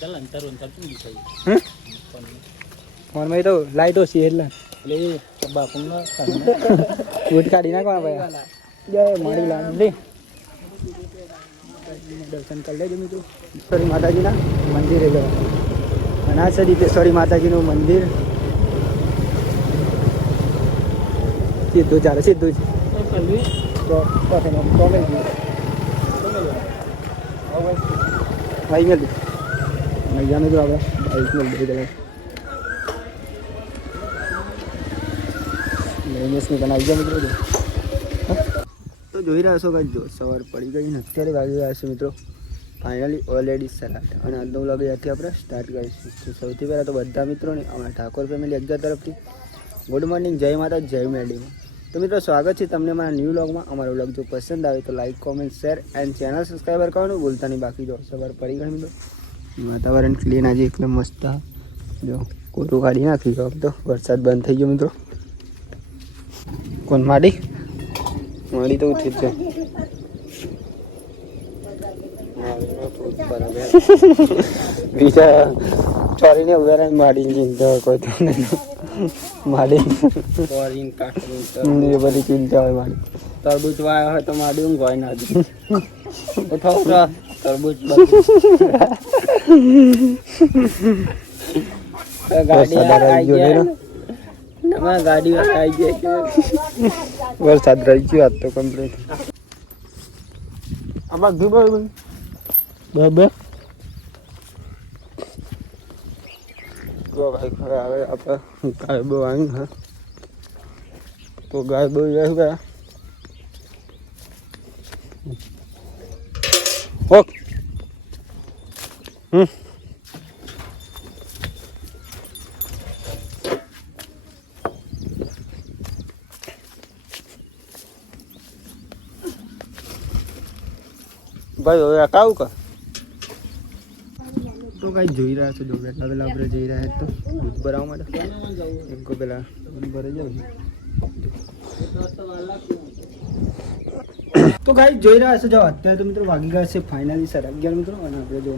ચાલમાં તો લાઈટ ઓછી એટલે. એટલે બાપુ બૂટ કાઢી નાખવાના ભાઈ. જય મારી લાલ. લે. દર્શન કરી લેજો મિત્રો. સોરી માતાજીના મંદિરે જવા. અને આ છે સોરી માતાજીનું મંદિર. સીધું ચાલે સીધું જ. ભાઈ મેલ અહીંયાનું જો આપણે મેલ દઈ દેવાય રમેશની પણ આવી ગયા મિત્રો. તો જોઈ રહ્યા છો કે જો સવાર પડી ગઈ ને અત્યારે વાગી ગયા છે મિત્રો ફાઇનલી ઓલરેડી સલાડ અને આજનો વ્લોગ ત્યાંથી આપણે સ્ટાર્ટ કરીશું તો સૌથી પહેલાં તો બધા મિત્રોને અમારા ઠાકોર ફેમિલી અગિયાર તરફથી ગુડ મોર્નિંગ જય માતા જય મેડીમાં તો મિત્રો સ્વાગત છે તમને મારા ન્યૂ વ્લોગમાં અમારો વ્લોગ જો પસંદ આવે તો like comment share and channel subscriber કરવાનું ભૂલતા નહીં. બાકી જો સવાર પડી ગઈ મિત્રો વાતાવરણ ક્લીન આજે એકદમ મસ્ત જો કોરું કાઢી નાખી ગયો તો વરસાદ બંધ થઈ ગયો મિત્રો. કોણ માડી? માડી તો ઉઠી છે. બીજા ચોરીને ઊભા માડી ચિંતા હોય કોઈ તો નહીં. માડી. ચોરીને એ બધી ચિંતા હોય માડી. તરબૂચ વાયો હોય તો માડી ઊંઘ હોય ના તરબૂચ વરસાદ રહી ગયો આજ તો કમ્પ્લીટ આમાં ઘી બરાબર. ભાઈ ઘરે આવે આપણે. ગાય બહુ આવી હા. તો ગાય બહુ રહી ગયા ઓક. હમ ભાઈ હવે આ કાવું કા તો કઈ જોઈ રહ્યા છો જો કેટલા પેલા આપણે જઈ રહ્યા તો દૂધ ભરાવવા માટે એમ કો પેલા દૂધ ભરાઈ જાવ તો ગાઈ જોઈ રહ્યા છો જો અત્યારે તો મિત્રો વાગી ગયા છે ફાઇનલી સર અગિયાર મિત્રો અને આપણે જો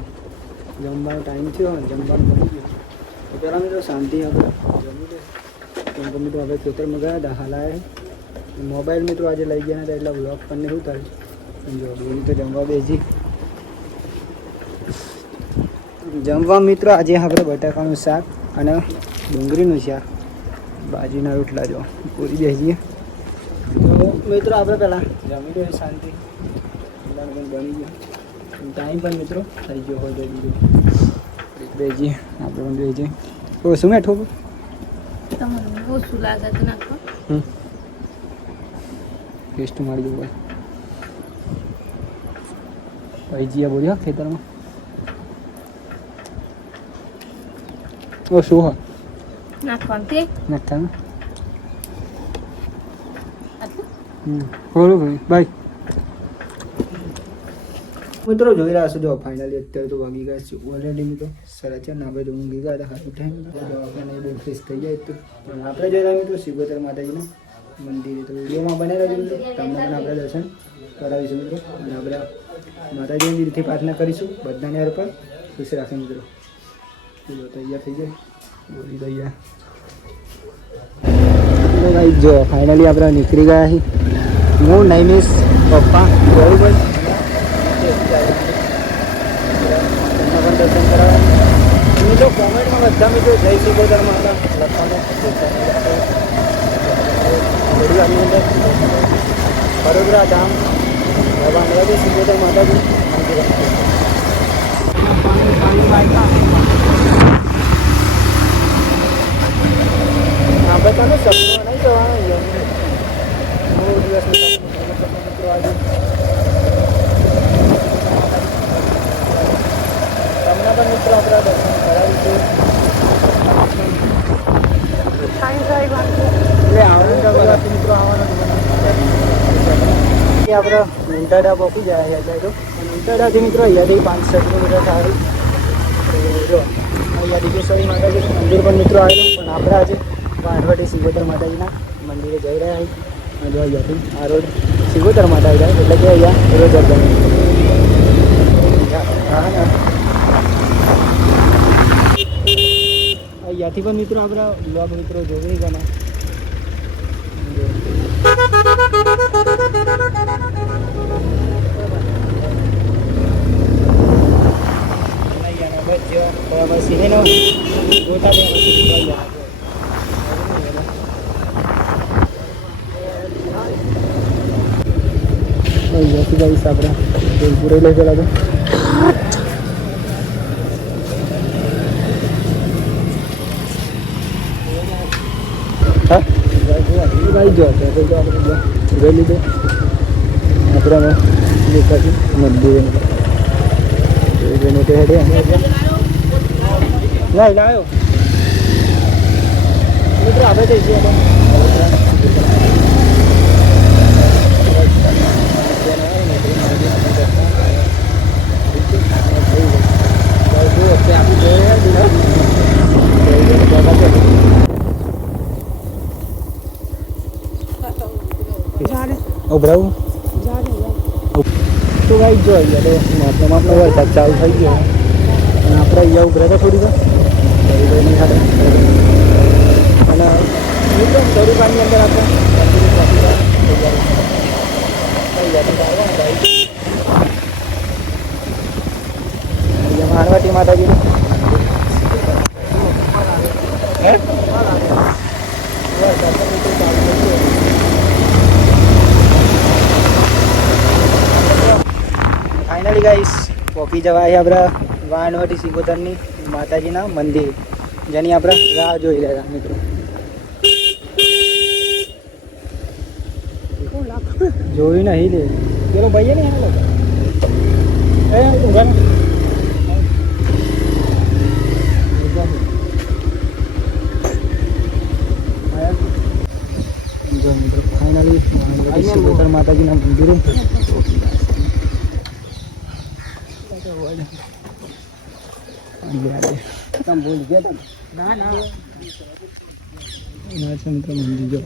જમવાનો ટાઈમ થયો, જમવાનું બની ગયું તો પહેલાં મિત્રો શાંતિ આપણે જમી લે કેમ કે મિત્રો આપણે ખેતરમાં ગયા હતા, હાલ આવ્યા મોબાઈલ મિત્રો આજે લઈ ગયા હતા, એટલે બ્લોગ પણ નહીં ઉતાર્યું. જો બોલી તો જમવા બેસી. જમવા મિત્રો આજે આપણે બટાકાનું શાક અને ડુંગળીનું શાક. બાજરીના રોટલા જો, પૂરી બેસીએ. તો મિત્રો, આપણે પહેલાં જમી લઈએ શાંતિ. બની ગયું. ટાઈમ પણ મિત્રો થઈ ગયો હોય બીજું. બેજી આપણે પણ બેજી ઓ શું મેઠો તમને ઓછું લાગે તો નાખો? ટેસ્ટ મારી જવું ભાઈ. ભાઈ જીયા બોલ્યો ખેતરમાં? ઓ શું હા નાખવાનું નાખવાનું. હમ. બોલો ભાઈ. બાય. મિત્રો, જોઈ રહ્યા છો જો ફાઇનલી અત્યારે તો વાગી ગયા છે ઓલરેડી મિત્રો. સાડા ચાર ને તો ઊંઘી ગયા હતા હાથું ટાઈમ આપણે બહુ ફ્રેશ થઈ જાય તો પણ આપણે જોઈ રહ્યા મિત્રો શિવોતર માતાજીનું મંદિરે. તો વિડીયોમાં બને રહેજો મિત્રો. તમને પણ આપણે દર્શન કરાવીશું મિત્રો. અને આપણે માતાજીની દિલથી પ્રાર્થના કરીશું. બધાને હાર પર ખુશ રાખે મિત્રો. તૈયાર થઈ જાય. બોલી તૈયાર ભાઈ જો ફાઇનલી આપણે નીકળી ગયા છીએ. હું નૈમિશ પપ્પા. બરોબર? પણ દર્શન કરાવવા મિત્રો કોમેન્ટમાં બધા મિત્રો જય શિકોદર માતા લખવાનું વડોદરાની અંદર વડોદરા ધામ ભગવાન રાજે શિકોદર માતાજી મંદિર આપણે તને સપનું નહીં જવાનું યમને નવ દિવસનું સપનું મિત્રો આજે તમને પણ મિત્રો આપણે દર્શન કરાવીશું એટલે આવવાનું રવિવારથી મિત્રો આવવાનું કે આપણે ઉંટાડા પહોંચી જાય એટલે તો અને ઉંટાડાથી મિત્રો અહીંયાથી પાંચ છ કિલોમીટર થાય. તો જો, અહીંયા દિગેશ્વરી માતાજી મંદિર પણ મિત્રો આવેલું પણ આપણે આજે વાઢવટી સિગોતર માતાજીના મંદિરે જઈ રહ્યા છીએ. અને જો અહીંયાથી આ રોડ સિગોતર માતા જાય, એટલે કે અહીંયા રોજ હા ને ત્યાંથી પણ મિત્રો આપણા બ્લોગ મિત્રો જોગણી ગણા આપણે પૂરે લઈ ગયેલા તો હા ભાઈ જો તો તો આપણે જો જોઈ લીધો આપણે દેખાશું મંદિર લાવ લાવ્યો મિત્રો આપણે જઈશું ઉભરાવું તો ભાઈ જો અહીંયા તો માપનો માપનો વરસાદ ચાલુ થઈ ગયો અને આપણે અહીંયા ઉભરા તો થોડી વાર. અને મિત્રો સ્વરૂપાની અંદર આપણે માનવાટી માતાજી. હે વરસાદ તો મિત્રો ચાલુ થઈ ગયો ફાઇનલી ગાઈસ પોકી જવાય આપણે વાણવટી સિંગોતરની માતાજીના મંદિર. જેની આપણે રાહ જોઈ રહ્યા મિત્રો. જોયું નહીં લે. પેલો ભાઈ ને એના મિત્રો ફાઇનલી માતાજીના મંદિરે. તમે ભૂલ ગયા ના ના છે મિત્રો મંદિર જો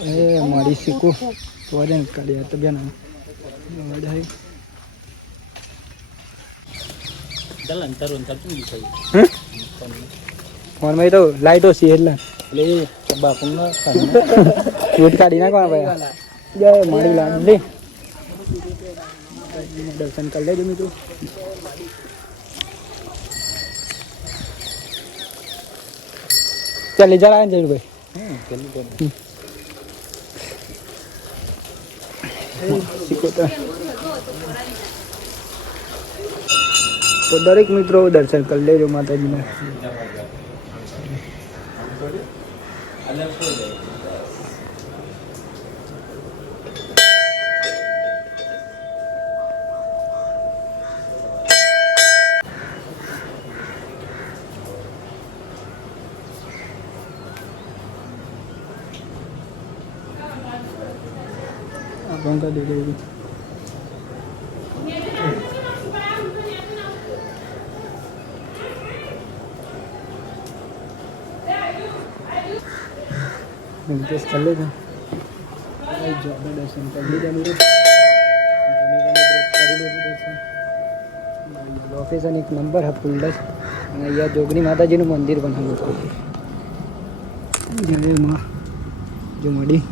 એ મારી શીખું વજન કાઢ્યા તો બેન વડાઈ ચાલ તરુણ તરતું થઈ ફોનમાં તો લાઈટો છે એટલે. એટલે બાપુનો વેટ કાઢી નાખવા ભાઈ. જય મારી લાડલી દર્શન કરી લેજો મિત્રો. ચાલ જરા આવે ને ભાઈ. તો દરેક મિત્રો દર્શન કરી લેજો માતાજીના. આપણને કહી દીધું રિક્વેસ્ટ કરી લેજો ભાઈ જો આપણે દર્શન કરી લીધા મિત્રો તમે પણ મિત્રો કરી લેજો દર્શન લોકેશન એક નંબર હા ફૂલ અને અહીંયા જોગણી માતાજીનું મંદિર બનાવ્યું હતું. જય માં. જો મળી.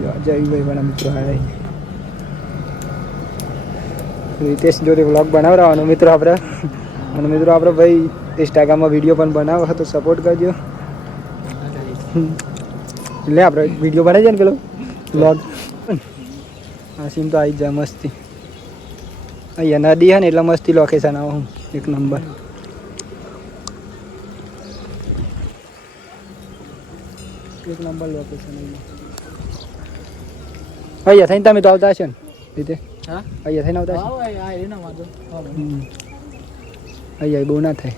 જય જયભાઈ વાળા મિત્રો આવ્યા રિતેશ જોડે વ્લોગ બનાવડાવવાનો મિત્રો આપણે. અને મિત્રો આપણે ભાઈ ઇન્સ્ટાગ્રામમાં વીડિયો પણ બનાવો તો સપોર્ટ કરજો. લે આપણે વીડિયો બનાવી છે ને પેલો બ્લોગ આ સીમ તો આવી જાય મસ્તી. અહીંયા નદી હે ને એટલે મસ્તી લોકેશન આવો હું એક નંબર એક નંબર લોકેશન અહીંયા થઈને તમે તો આવતા હશો ને રીતે? હા? અહીંયા થઈને આવતા હશો. અહીંયા બહુ ના થાય.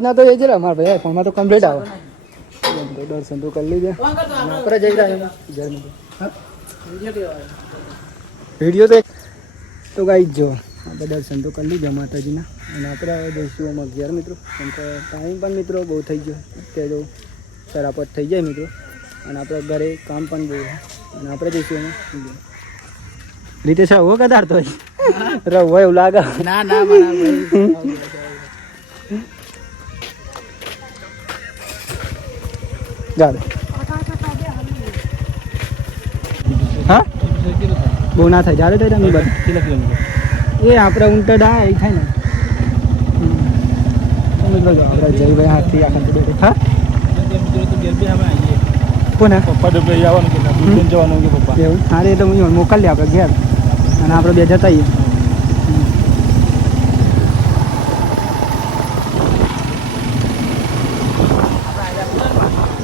ના તો એ જ રે મારા ભાઈ ફોનમાં તો કમ્પ્લીટ આવે. તો દર્શન તો કરી લીધે. આપણે જઈ રહ્યા જય વીડિયો તો તો ગાઈ જો આપણે દર્શન તો કરી લીધા માતાજીના. અને આપણે હવે જઈશું આમાં અગિયાર મિત્રો કેમ કે ટાઈમ પણ મિત્રો બહુ થઈ ગયો. અત્યારે જો સરાપત થઈ જાય મિત્રો. અને આપણે ઘરે કામ પણ બહુ અને આપણે જઈશું અમે રીતે છે હો કદાર તો રહો એવું લાગે. ના ના જાડે હા? બહુ ના થાય. જાડે થાય તમે બધા એ આપણે ઊંટડ આ એ થાય ને. આપણે જયભાઈ હાથથી આખા બેઠે. હા? કોને? પપ્પા ભાઈ આવવાનું કે જવાનું કે પપ્પા? એવું? સારી એટલે હું મોકલી આપણે ઘેર. અને આપણે બે જતા આવીએ.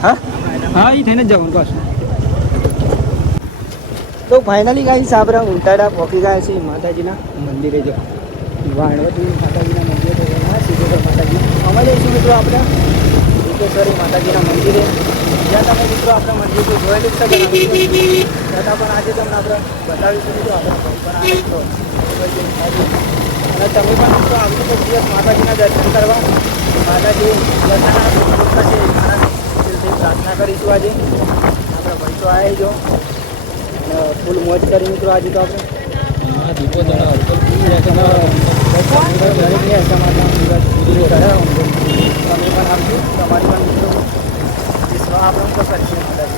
હા? હા એ થઈને જ જવાનું પાછું. તો ફાઇનલી ગાઈ આપણે ઉંટાડા પહોંચી ગયા છે માતાજીના મંદિરે જો. વાણવતી માતાજીના મંદિરે સિદ્ધેશ્વર માતાજી. અમે જઈશું મિત્રો આપણે સિદ્ધેશ્વરી માતાજીના મંદિરે. જ્યાં તમે મિત્રો આપણા મંદિર તો જોયેલું છે છતાં પણ આજે તમને આપણે બતાવીશું મિત્રો આપણે અને તમે પણ મિત્રો આવજો તો દિવસ માતાજીના દર્શન કરવા. માતાજી બધાના સુખ થશે એના દિલથી પ્રાર્થના કરીશું આજે. આપણે ભાઈ તો આવી જો ફૂલ મોજ કરી મિત્રો આજે તો આપણે. દીપો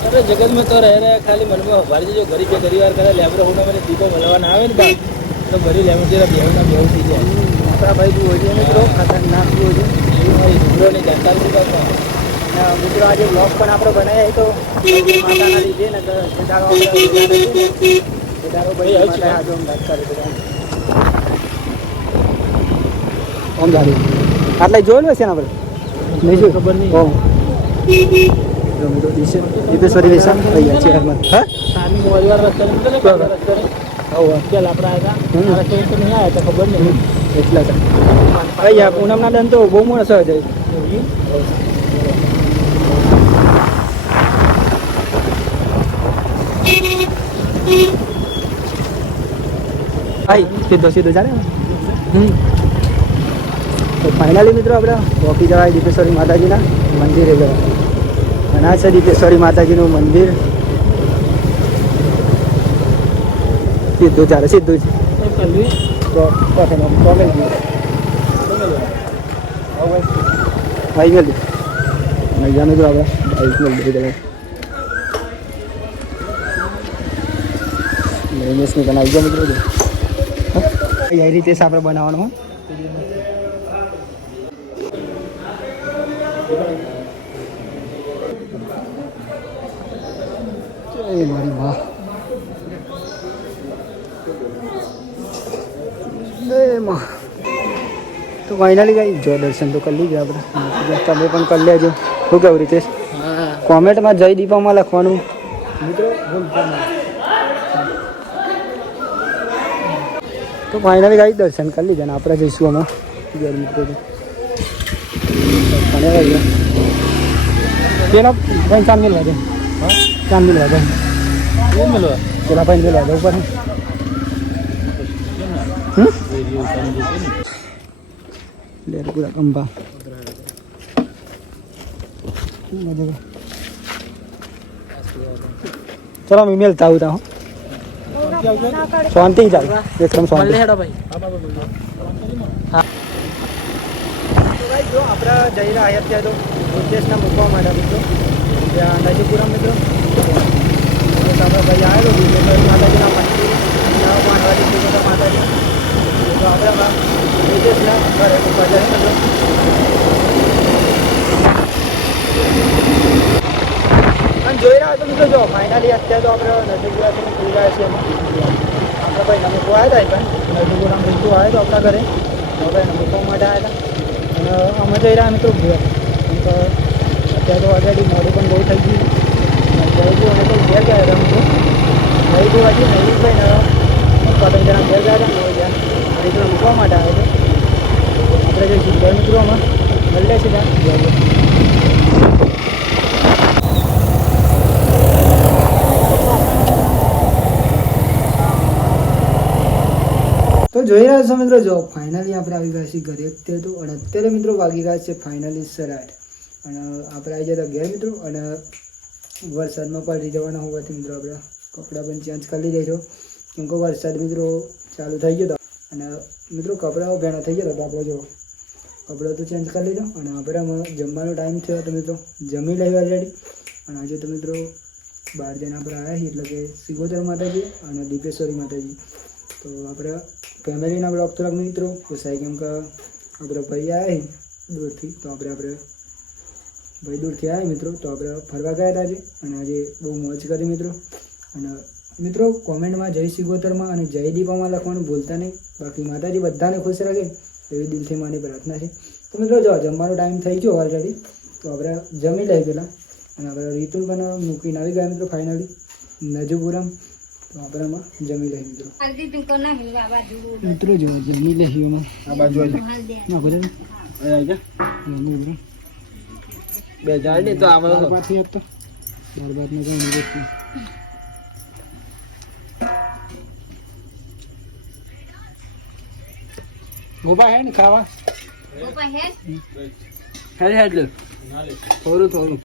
અરે જગતમાં તો રહે રહ્યા ખાલી મનમાં ભારી જો ગરીબ પરિવાર કરે લેબરો હોના મને દીપો મળવાના આવે ને ભાઈ તો ભરી લેવું જરા બેવના બેવ થઈ જાય. મોટા ભાઈ જુઓ છે મિત્રો ખતરનાક જુઓ છે. હોય જાણકારી શું કરતા મિત્રો આજે બ્લોગ પણ આપણે બનાવ્યા તો માતાના લીધે ને તો એ દાડો ભાઈ આજે વાત કરી દીધા. જાડી. આટલે જોયેલું હશે ને આપણે? નહીં જોયું? ખબર નહીં. દિશે- દીપેશ્વરી વેસા અહીંયા છે હરમત. હા? સામી મોરીવાર રસ્તા નીકળે ને બરાબર. રસ્તે હોવે. ચાલ આપણે આવ્યા હમ. આ રસ્તે તો નહીં આવ્યા તો ખબર નહીં એટલા છે અહીંયા પૂનમના દન તો બહુ માણસ આવે છે ભાઈ, સીધો સીધો? હમ. તો ફાઇનલી મિત્રો આપણે વોકી જવાય દીપેશ્વરી માતાજીના મંદિરે જવા અને આ છે દીપેશ્વરી માતાજીનું મંદિર. સીધું ચાલે, સીધું જ. ભાઈ મળી મજાનું જો આપણે. બાઈક મેલ દેવા બનાવી ગયા મિત્રો એ રીતે આપણે બનાવવાનું હોય મારી વાહ તો ફાઇનલી ગઈ જો દર્શન તો કરી લીધું આપણે. તમે પણ કરી લેજો. શું કેવું રીતે કોમેન્ટમાં જય દીપામાં લખવાનું. મિત્રો ભૂલતા નહીં. તો ફાઇનલી ગાઈ દર્શન કરી લીધા ને આપણે જઈશું અમે ઘેર મિત્રો. પેલા ભાઈ ચાંદ મિલવા જાય ચાંદ મિલવા જાય પેલા ભાઈ મિલવા જાય ઉપર. હમ? લેરપુરા કંબા ચલો મેં મેલતા આવતા હો. શાંતિ ચાલ એકદમ શાંતિ હેડો ભાઈ જો આપણે જઈ રહ્યા અત્યારે તો ઉદ્દેશના મૂકવા માટે મિત્રો ત્યાં નજીપુરા મિત્રો આપણે ભાઈ આવેલો વિજેશ્વર માતાજીના મંદિર ત્યાં માંડવાડી વિજેશ્વર માતાજી તો આપણે ઉદ્દેશના ઘરે મૂકવા જાય મિત્રો અને તમે તો જો ફાઇનલી અત્યારે તો આપણે નજીકપુરાથી નીકળી રહ્યા છે. આપણે ભાઈ નમકવા આવ્યા હતા પણ નજીકપુરા મૃત્યુ આવ્યો તો આપણા ઘરે. તો ભાઈ નમકવા માટે આવ્યા હતા. અને અમે જઈ રહ્યા મિત્રો ઘેર કે અત્યારે તો ઓલરેડી મોડું પણ બહુ થઈ ગયું અને અત્યારે અમે તો ઘેર ગયા હતા મિત્રો. નવી બી વાંચી નવી ભાઈ ને પતંગ જણા ઘેર ગયા હતા, નવી જ્યાં મિત્રો મૂકવા માટે આવ્યા છે આપણે જે ઘર મિત્રો અમે મળીએ છીએ ત્યાં ઘેર જઈને. તો જોઈ રહ્યા છો મિત્રો, જો ફાઇનલી આપણે આવી ગયા છીએ ઘરે અત્યારે તો અને અત્યારે મિત્રો વાગી ગયા છે ફાઇનલી સરાટ અને આપણે આવી જતા ગયા મિત્રો, અને વરસાદમાં પલટી જવાના હોવાથી મિત્રો આપણે કપડાં પણ ચેન્જ કરી દઈશું કેમ કે વરસાદ મિત્રો ચાલુ થઈ ગયો હતો અને મિત્રો કપડાઓ ભેણા થઈ ગયા હતા આપણે જો કપડાં તો ચેન્જ કરી લીધો. અને આપણે જમવાનો ટાઈમ થયો તો મિત્રો જમી લેવા ઓલરેડી અને આજે તો મિત્રો બાર જણા આપણે આવ્યા છીએ, એટલે કે સિગોદર માતાજી અને દીપેશ્વરી માતાજી. તો આપણે ફેમિલીના બ્લોગ થોડાક મિત્રો પોસાય કેમ કે આપણે ભાઈ આવ્યા દૂરથી, તો આપણે આપણે ભાઈ દૂરથી આવ્યા મિત્રો, તો આપણે ફરવા ગયા હતા આજે, અને આજે બહુ મોજ કરી મિત્રો. અને મિત્રો કોમેન્ટમાં જય સિગોતરમાં અને જય દીપામાં લખવાનું ભૂલતા નહીં. બાકી માતાજી બધાને ખુશ રાખે, એવી દિલથી મારી પ્રાર્થના છે. તો મિત્રો જો જમવાનો ટાઈમ થઈ ગયો ઓલરેડી તો આપણે જમી લઈએ પહેલાં અને આપણે રીતુલ પણ મૂકીને આવી ગયા મિત્રો ફાઇનલી નજુપુરમ એમાં જમી લઈએ મિત્રો. જો. જમી આ બાજુ ના જા. મિત્રો બે જાય ને તો આમાં દાળ હતો દાળ ભાતનું કાંઈ નહીં ગોપા હે ને ખાવા? ગોપા હે? હેડ હેડ લે. ના લે. થોડું થોડું.